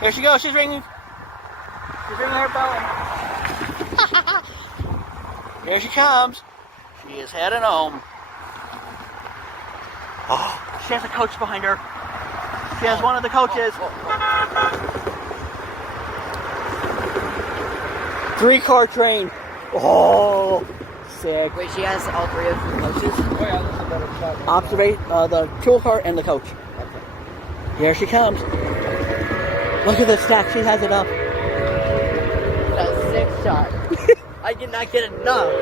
Here she goes. She's ringing. She's ringing her bell. Here she comes. She is heading home. Oh, she has a coach behind her. She has one of the coaches. 3-car train. Oh, sick. Wait, she has all 3 of the coaches? Oh yeah, this is a better shot. Observate the tool cart and the coach. Okay. Here she comes. Look at the stack. She has it up. That's 6 shot. I did not get enough.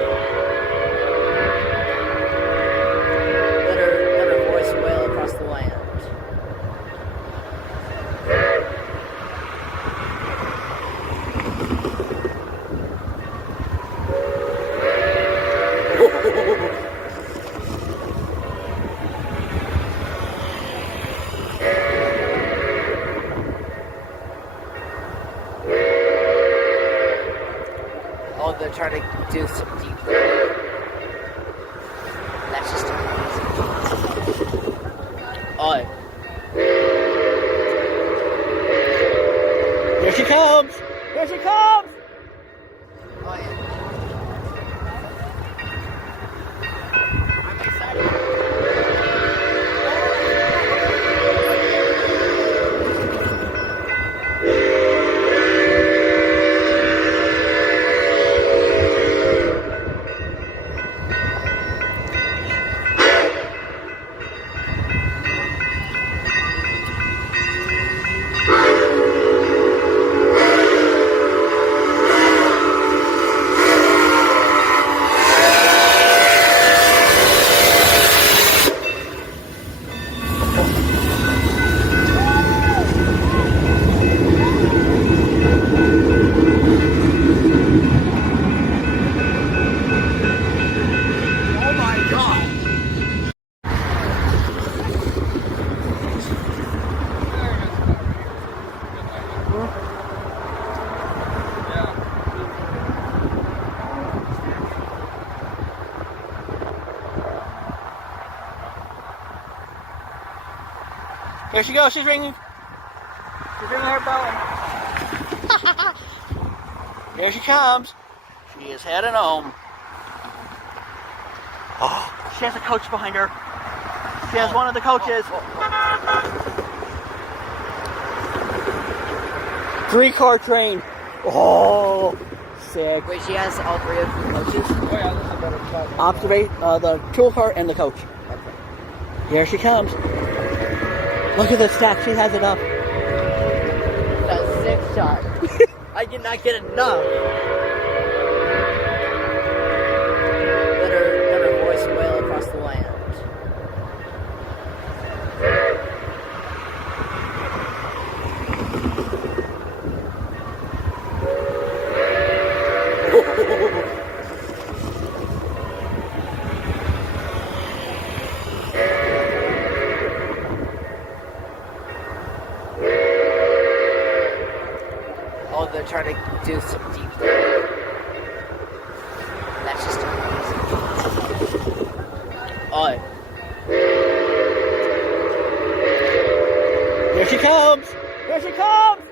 Let her voice wail across the land. Oh, they're trying to do some deep. That's just amazing. Oh, Here she comes. Here she comes. oh yeah. I'm excited. Here she goes. She's ringing. She's ringing her bell. Here she comes. She is heading home. Oh, she has a coach behind her. She has one of the coaches. 3-car train. Oh, sick. Wait, she has all 3 of the coaches? Oh yeah, this is a better shot. Observate the tool cart and the coach. Okay. Here she comes. Look at the stack. She has it up. That's 6 shot. I did not get enough. Let her voice wail across the land. Oh, they're trying to do some deep. That's just amazing. Oh, Here she comes. Here she comes.